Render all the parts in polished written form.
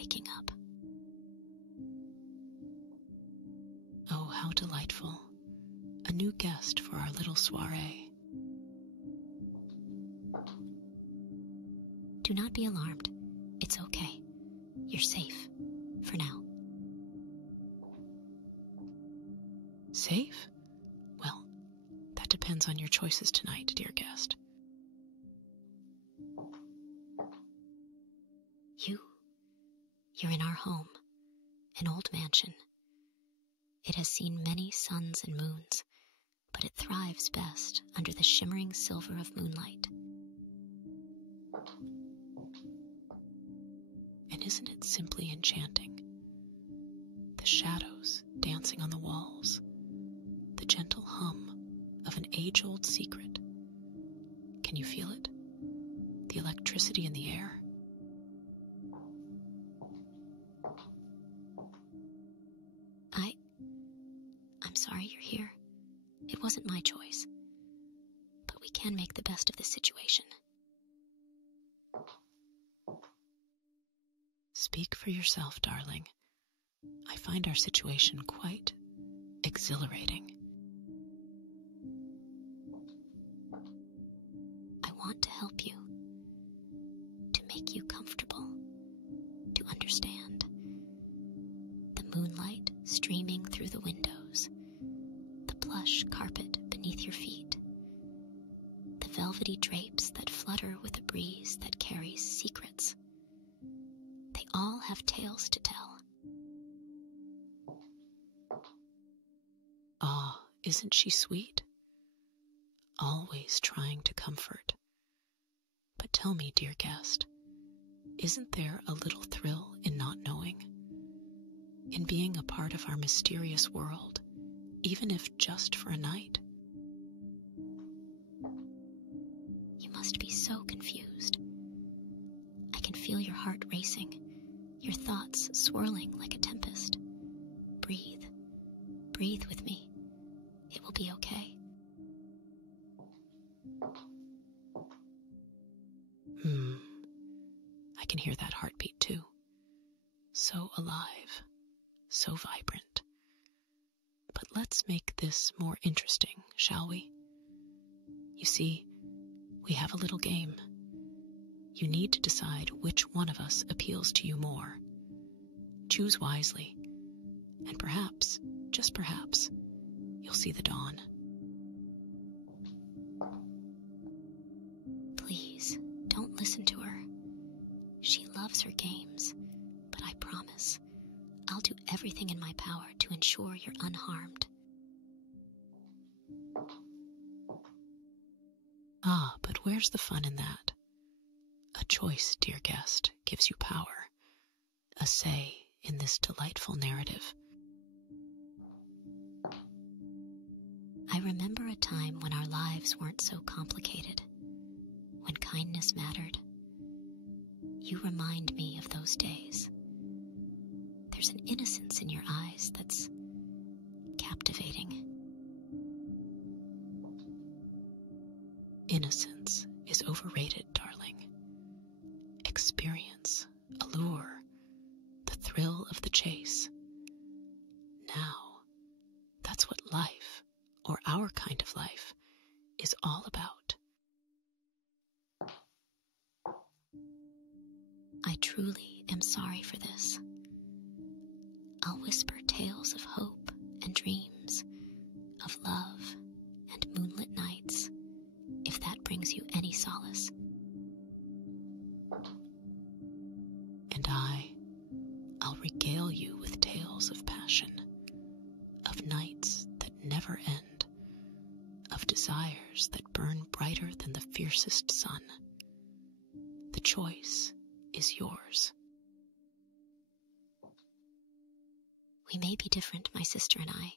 waking up. Oh, how delightful. A new guest for our little soiree. Do not be alarmed. It's okay. You're safe. For now. Safe? Well, that depends on your choices tonight, dear guest. You're in our home, an old mansion. It has seen many suns and moons, but it thrives best under the shimmering silver of moonlight. And isn't it simply enchanting? The shadows dancing on the walls, the gentle hum of an age-old secret. Can you feel it? The electricity in the air? I'm sorry you're here. It wasn't my choice. But we can make the best of this situation. Speak for yourself, darling. I find our situation quite exhilarating. I want to help you, to make you comfortable, to understand. The moonlight streaming through the windows, the plush carpet beneath your feet, the velvety drapes that flutter with a breeze that carries secrets. They all have tales to tell. Ah, isn't she sweet? Always trying to comfort. But tell me, dear guest, isn't there a little thrill in not knowing? In being a part of our mysterious world, even if just for a night? You must be so confused. I can feel your heart racing, your thoughts swirling like a tempest. Breathe. Breathe with me. It will be okay. I can hear that heartbeat too. So alive, so vibrant. But let's make this more interesting, shall we? You see, we have a little game. You need to decide which one of us appeals to you more. Choose wisely, and perhaps, just perhaps, you'll see the dawn. Please, don't listen to her. She loves her games, but I promise, I'll do everything in my power to ensure you're unharmed. Ah, but where's the fun in that? A choice, dear guest, gives you power, a say in this delightful narrative. I remember a time when our lives weren't so complicated, when kindness mattered. You remind me of those days. There's an innocence in your eyes that's captivating. Innocence is overrated, darling. Experience, allure, the thrill of the chase. Now, that's what life, or our kind of life, is all about. I truly am sorry for this. I'll whisper tales of hope and dreams, of love and moonlit nights, if that brings you any solace. And I'll regale you with tales of passion, of nights that never end, of desires that burn brighter than the fiercest sun. The choice is yours. We may be different, my sister and I,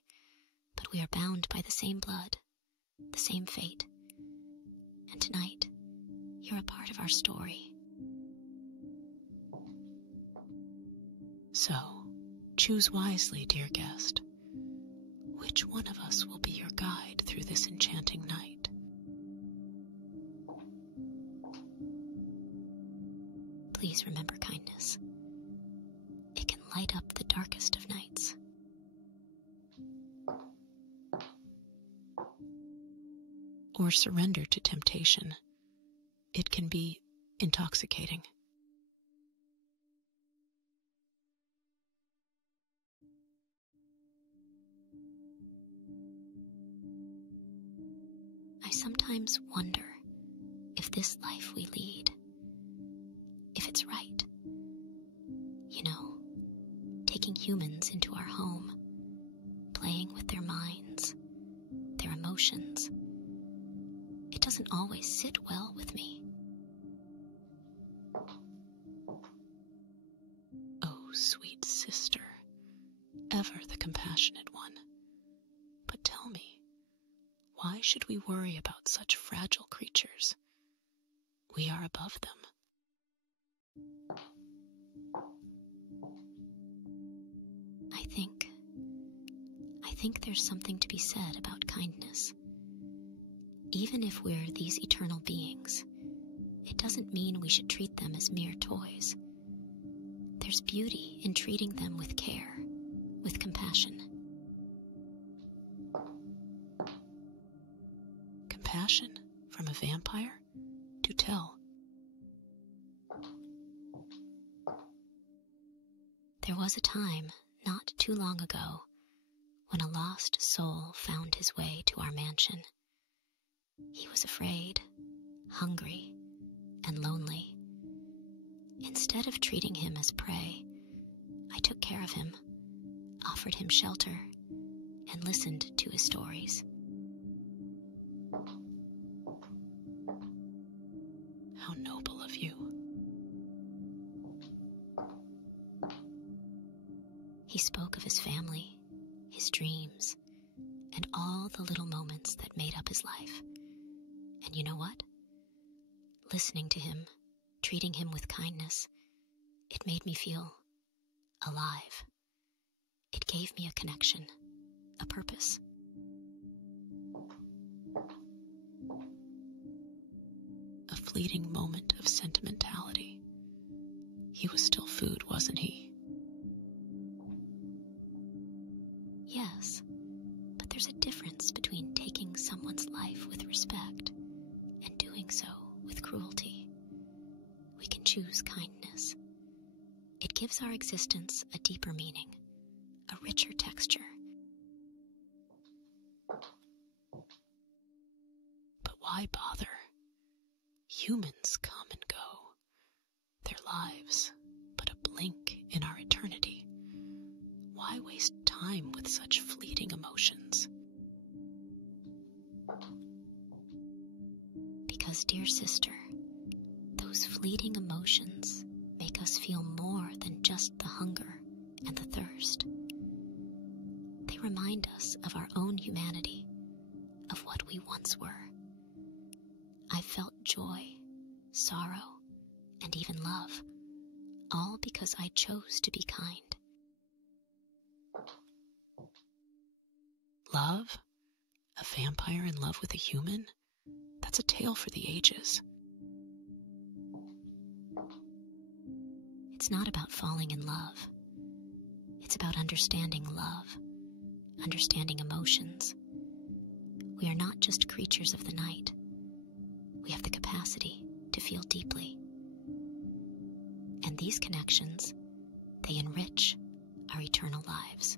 but we are bound by the same blood, the same fate. And tonight, you're a part of our story. So, choose wisely, dear guest. Which one of us will be your guide through this enchanting night? Please remember kindness. light up the darkest of nights. Or surrender to temptation. It can be intoxicating. I sometimes wonder if this life we lead, if it's right. You know, taking humans into our home, playing with their minds, their emotions. It doesn't always sit well with me. Oh, sweet sister, ever the compassionate one. But tell me, why should we worry about such fragile creatures? We are above them. I think there's something to be said about kindness. Even if we're these eternal beings, it doesn't mean we should treat them as mere toys. There's beauty in treating them with care, with compassion. Compassion from a vampire? Do tell. There was a time, not too long ago, when a lost soul found his way to our mansion. He was afraid, hungry, and lonely. Instead of treating him as prey, I took care of him, offered him shelter, and listened to his stories. How noble of you. He spoke of his family, his dreams, and all the little moments that made up his life. And you know what? Listening to him, treating him with kindness, it made me feel alive. It gave me a connection, a purpose. A fleeting moment of sentimentality. He was still food, wasn't he? Yes, but there's a difference between taking someone's life with respect and doing so with cruelty. We can choose kindness. It gives our existence a deeper meaning, a richer texture. But why bother? Humans come and go. Their lives, but a blink in our eternity. Why waste time with such fleeting emotions? Because, dear sister, those fleeting emotions make us feel more than just the hunger and the thirst. They remind us of our own humanity, of what we once were. I felt joy, sorrow, and even love, all because I chose to be kind. Love? A vampire in love with a human? That's a tale for the ages. It's not about falling in love. It's about understanding love, understanding emotions. We are not just creatures of the night. We have the capacity to feel deeply. And these connections, they enrich our eternal lives.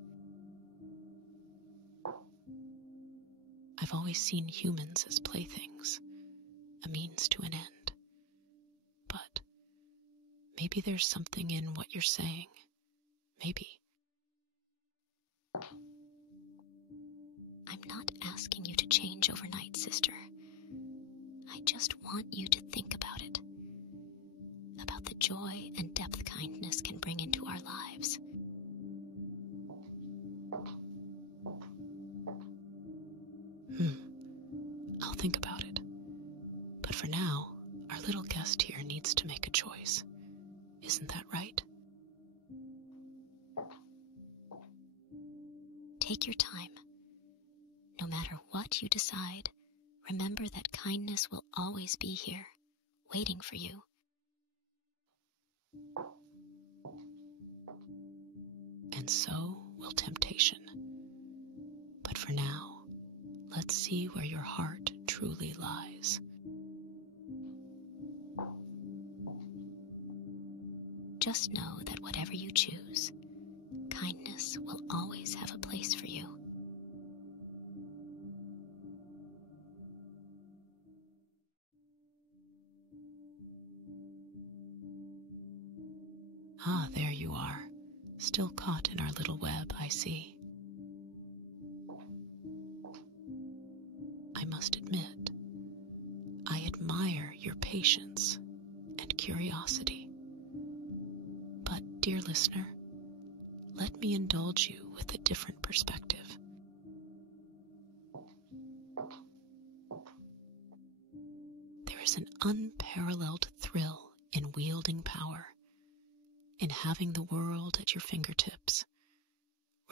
I've always seen humans as playthings, a means to an end. But maybe there's something in what you're saying. Maybe. I'm not asking you to change overnight, sister. I just want you to think about it. About the joy and depth kindness can bring into our lives. I'll think about it. But for now, our little guest here needs to make a choice. Isn't that right? Take your time. No matter what you decide, remember that kindness will always be here, waiting for you. and so will temptation. But for now, let's see where your heart truly lies. Just know that whatever you choose, kindness will always have a place for you. Ah, there you are, still caught in our little web, I see. I must admit, I admire your patience and curiosity. But, dear listener, let me indulge you with a different perspective. There is an unparalleled thrill in wielding power, in having the world at your fingertips,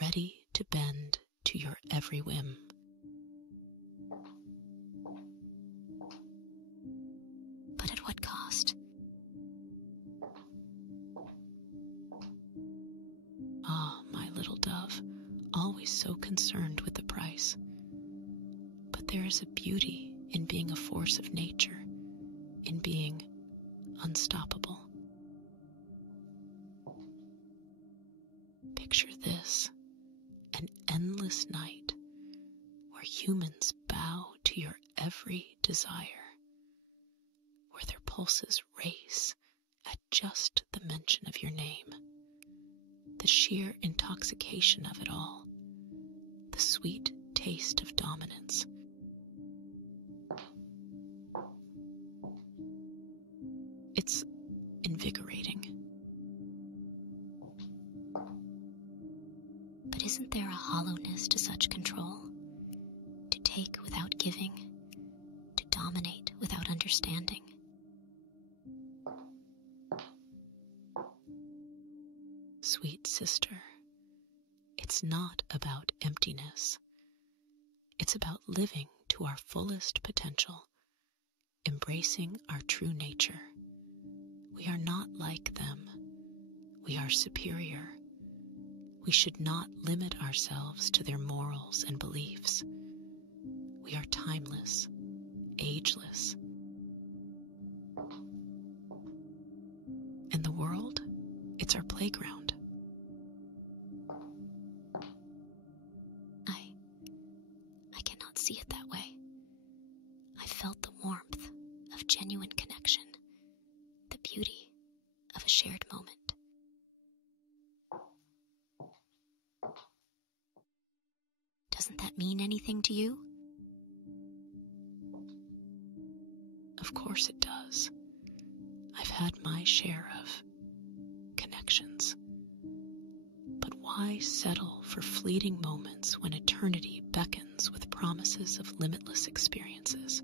ready to bend to your every whim. But at what cost? Ah, my little dove, always so concerned with the price. But there is a beauty in being a force of nature, in being unstoppable. Picture this, an endless night where humans bow to your every desire, where their pulses race at just the mention of your name. The sheer intoxication of it all, the sweet taste of dominance. It's invigorating. But isn't there a hollowness to such control? To take without giving, to dominate without understanding. Sweet sister, it's not about emptiness. It's about living to our fullest potential, embracing our true nature. We are not like them. We are superior. We should not limit ourselves to their morals and beliefs. We are timeless, ageless. And the world, it's our playground. I cannot see it that way. I felt the warmth of genuine connection, the beauty of a shared moment. Doesn't that mean anything to you? Of course it does. I've had my share of connections. But why settle for fleeting moments when eternity beckons with promises of limitless experiences,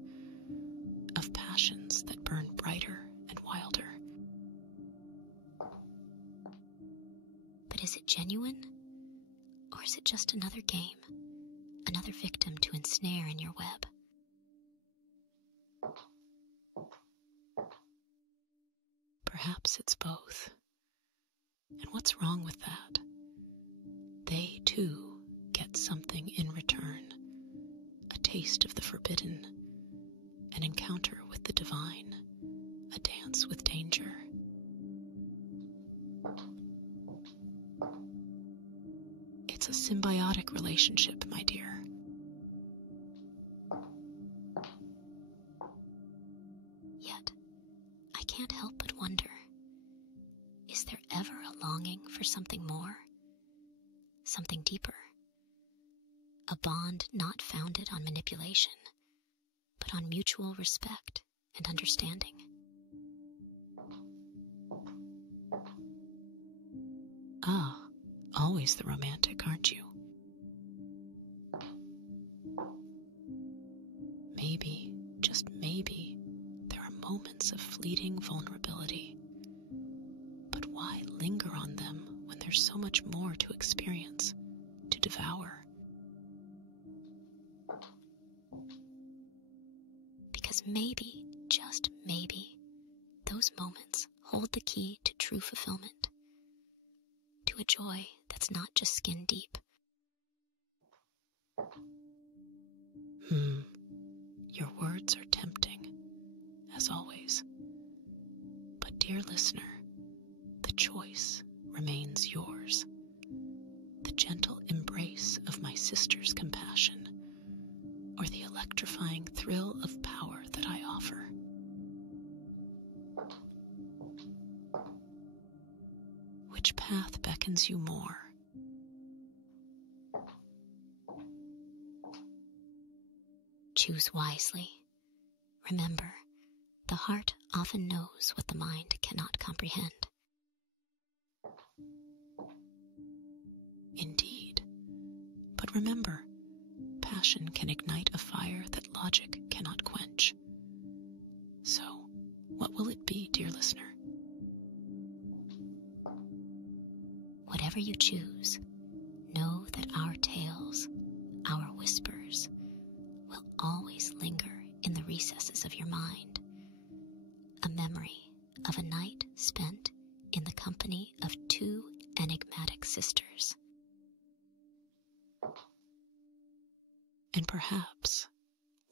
of passions that burn brighter and wilder? But is it genuine? Or is it just another game? Another victim to ensnare in your web? Perhaps it's both. And what's wrong with that? They, too, get something in return. A taste of the forbidden, an encounter with the divine, a dance with danger. It's a symbiotic relationship, my dear. Yet, I can't help but wonder, is there ever a longing for something more? Something deeper? A bond not founded on manipulation, but on mutual respect and understanding. Ah, always the romantic, aren't you? Maybe, just maybe, there are moments of fleeting vulnerability. But why linger on them when there's so much more to experience, to devour? Because maybe, just maybe, those moments hold the key to true fulfillment, to a joy that's is not just skin deep. Your words are tempting, as always. But dear listener, the choice remains yours. The gentle embrace of my sister's compassion, or the electrifying thrill of power that I offer. Which path beckons you more? Choose wisely. Remember, the heart often knows what the mind cannot comprehend. Indeed. But remember, passion can ignite a fire that logic cannot quench. So, what will it be, dear listener? Whatever you choose, know that our tales, our whispers, will always linger in the recesses of your mind. A memory of a night spent in the company of two enigmatic sisters. And perhaps,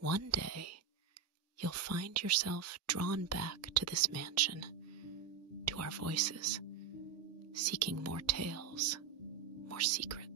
one day, you'll find yourself drawn back to this mansion, to our voices, seeking more tales, more secrets.